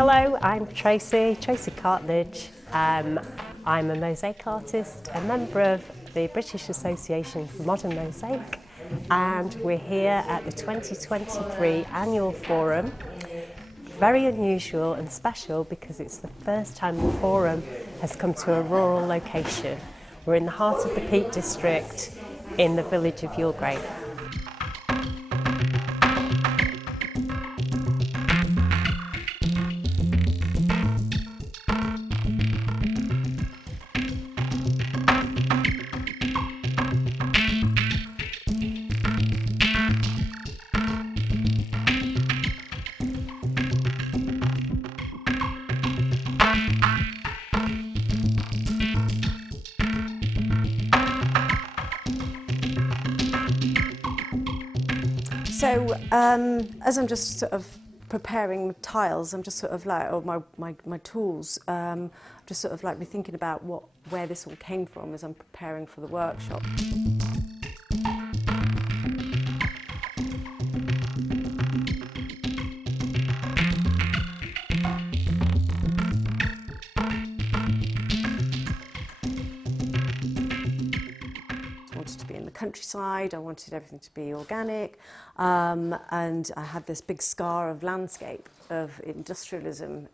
Hello, I'm Tracy Cartledge. I'm a mosaic artist, a member of the British Association for Modern Mosaic, and we're here at the 2023 annual forum. Very unusual and special because it's the first time the forum has come to a rural location. We're in the heart of the Peak District in the village of Yulgrave. So as I'm just sort of preparing tiles, I'm just sort of like, or my tools, just sort of like be thinking about where this all came from as I'm preparing for the workshop. To be in the countryside, I wanted everything to be organic, and I had this big scar of landscape, of industrialism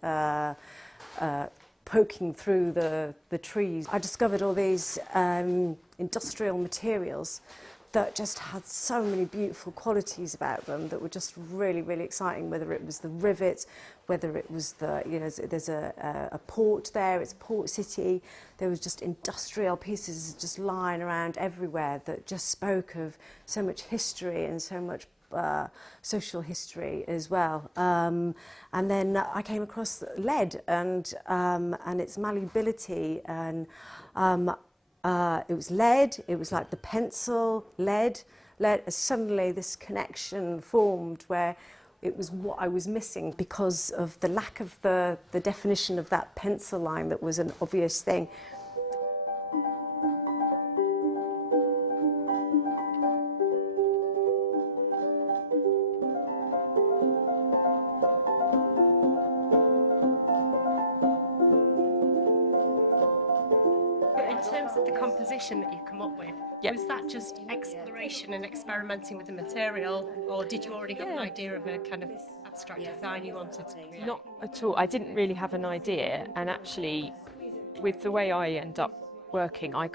poking through the trees. I discovered all these industrial materials that just had so many beautiful qualities about them that were just really, really exciting, whether it was the rivets, whether it was there's a port there, it's a port city. There was just industrial pieces just lying around everywhere that just spoke of so much history and so much social history as well. And then I came across lead and its malleability, and it was lead, it was like the pencil, lead. Suddenly this connection formed where it was what I was missing because of the lack of the definition of that pencil line that was an obvious thing. In terms of the composition that you come up with, was that just exploration and experimenting with the material, or did you already have an idea of a kind of abstract design you wanted to create? Not at all. I didn't really have an idea, and actually with the way I end up working, I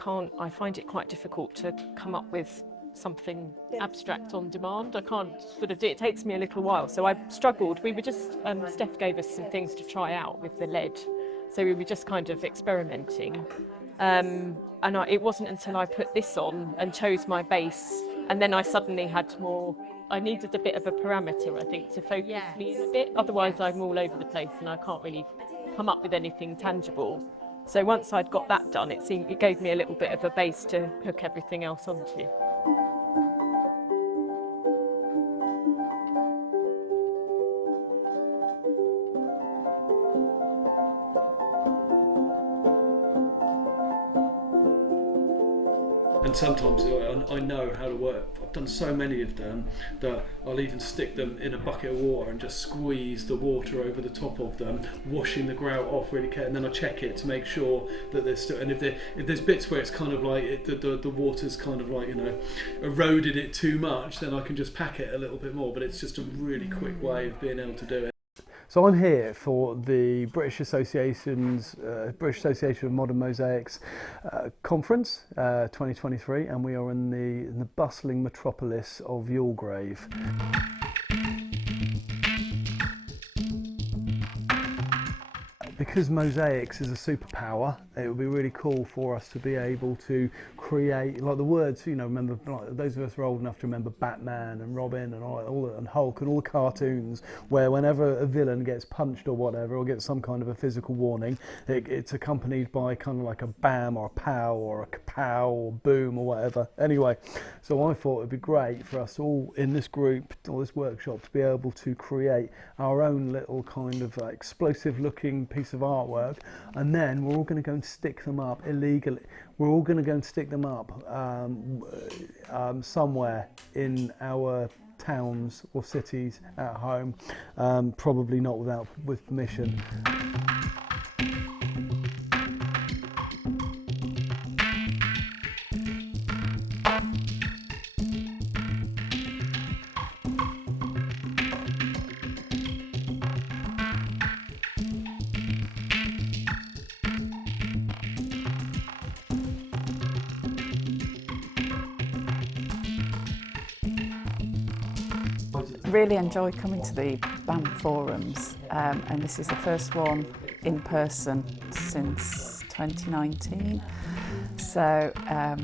find it quite difficult to come up with something abstract on demand. I can't sort of do it. It takes me a little while, so I struggled. We were just Steph gave us some things to try out with the lead, so we were just kind of experimenting. It wasn't until I put this on and chose my base, and then I suddenly had more. I needed a bit of a parameter, I think, to focus me in a bit. Otherwise, I'm all over the place and I can't really come up with anything tangible. So once I'd got that done, it gave me a little bit of a base to hook everything else onto. And sometimes I know how to work. I've done so many of them that I'll even stick them in a bucket of water and just squeeze the water over the top of them, washing the grout off really carefully, and then I check it to make sure that there's still. And if there's bits where it's kind of like the water's kind of like eroded it too much, then I can just pack it a little bit more. But it's just a really quick way of being able to do it. So I'm here for the British Association of Modern Mosaics conference 2023, and we are in the bustling metropolis of Yulgrave. Because mosaics is a superpower, it would be really cool for us to be able to create, like the words, remember, like those of us who are old enough to remember Batman and Robin and and Hulk and all the cartoons where whenever a villain gets punched or whatever, or gets some kind of a physical warning, it's accompanied by kind of like a BAMM or a POW or a kapow or boom or whatever. Anyway, so I thought it'd be great for us all in this group or this workshop to be able to create our own little kind of explosive looking piece of artwork, and then we're all going to go and stick them up illegally. We're all going to go and stick them up somewhere in our towns or cities at home, probably not with permission. Really enjoy coming to the BAMM forums, and this is the first one in person since 2019. So I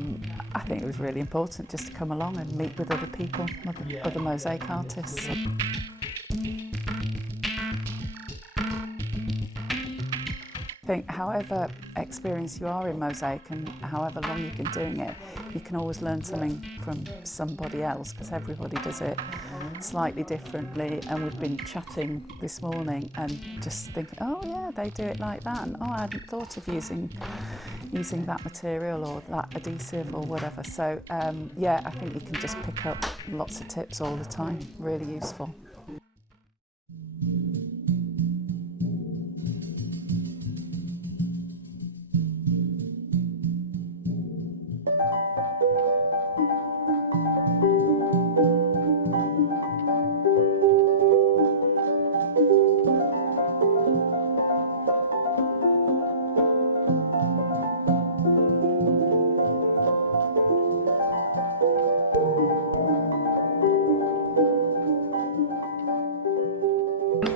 think it was really important just to come along and meet with other people, other mosaic artists. I think however experienced you are in mosaic and however long you've been doing it, you can always learn something from somebody else, because everybody does it slightly differently. And we've been chatting this morning and just thinking, oh yeah, they do it like that, and oh, I hadn't thought of using that material or that adhesive or whatever. So yeah, I think you can just pick up lots of tips all the time, really useful.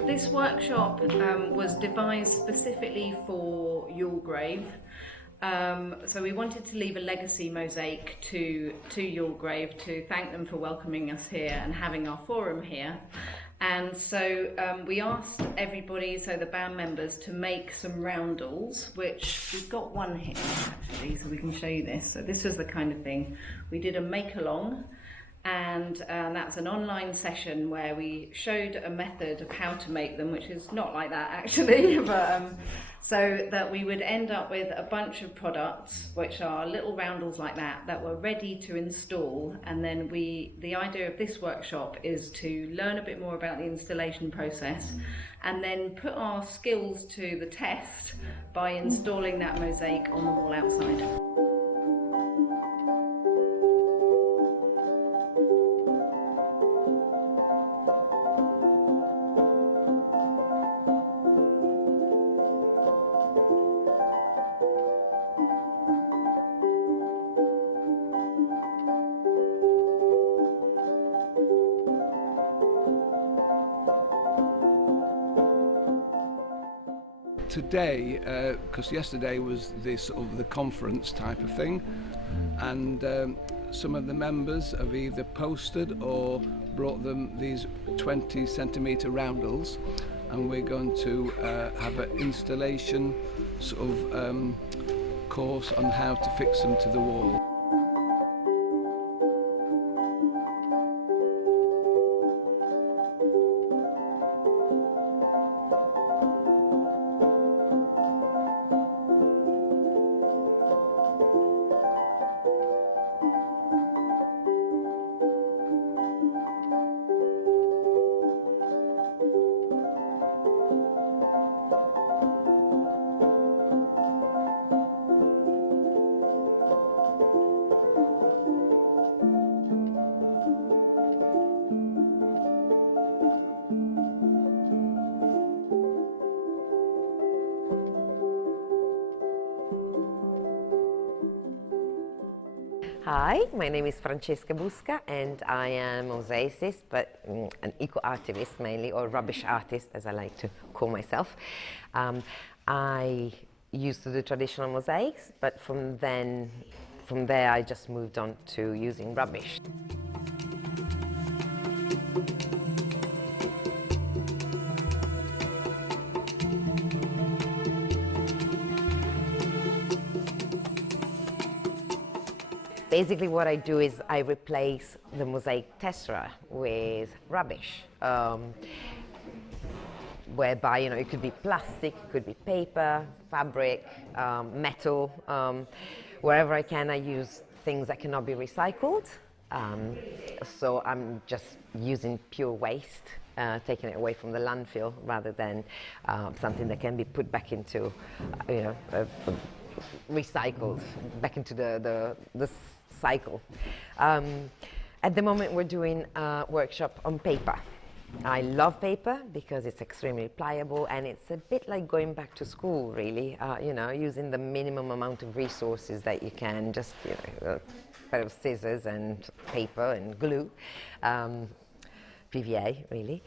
This workshop was devised specifically for Yulgrave. So we wanted to leave a legacy mosaic to Yulgrave to thank them for welcoming us here and having our forum here. And so we asked everybody, so the BAMM members, to make some roundels, which we've got one here actually, so we can show you this. So this was the kind of thing. We did a make-along, and that's an online session where we showed a method of how to make them, which is not like that actually, but so that we would end up with a bunch of products which are little roundels like that were ready to install. And then the idea of this workshop is to learn a bit more about the installation process and then put our skills to the test by installing that mosaic on the wall outside. Today, because yesterday was the conference type of thing, and some of the members have either posted or brought them these 20 centimetre roundels, and we're going to have an installation course on how to fix them to the wall. Hi, my name is Francesca Busca and I am a mosaicist, but an eco-artivist mainly, or rubbish artist as I like to call myself. I used to do traditional mosaics, but from there I just moved on to using rubbish. Basically what I do is I replace the mosaic tessera with rubbish, whereby, it could be plastic, it could be paper, fabric, metal. Wherever I can, I use things that cannot be recycled, So I'm just using pure waste, taking it away from the landfill rather than something that can be put back into, recycled, back into the cycle. At the moment we're doing a workshop on paper. I love paper because it's extremely pliable and it's a bit like going back to school really, using the minimum amount of resources that you can, just a pair of scissors and paper and glue, PVA really,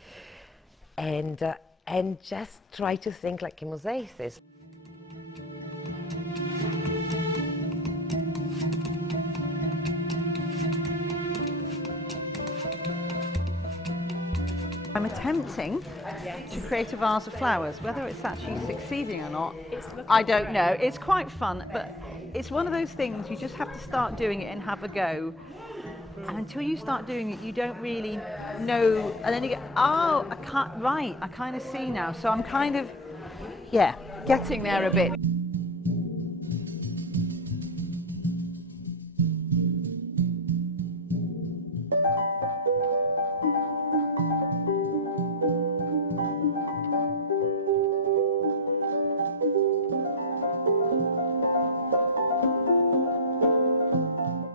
and just try to think like a mosaicist. I'm attempting to create a vase of flowers. Whether it's actually succeeding or not, I don't know. It's quite fun, but it's one of those things you just have to start doing it and have a go. And until you start doing it, you don't really know. And then you go, oh, I can't, right, I kind of see now. So I'm kind of, getting there a bit.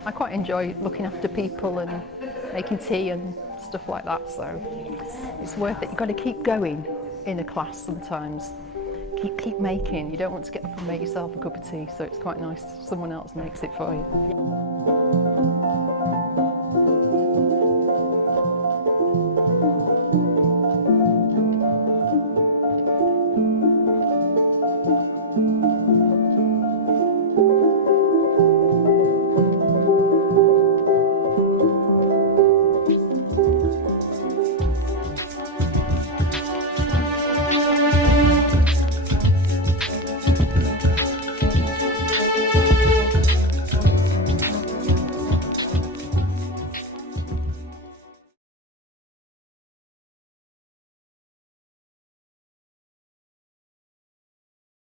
I quite enjoy looking after people and making tea and stuff like that, so it's worth it. You've got to keep going in a class sometimes. Keep making. You don't want to get up and make yourself a cup of tea, so it's quite nice if someone else makes it for you.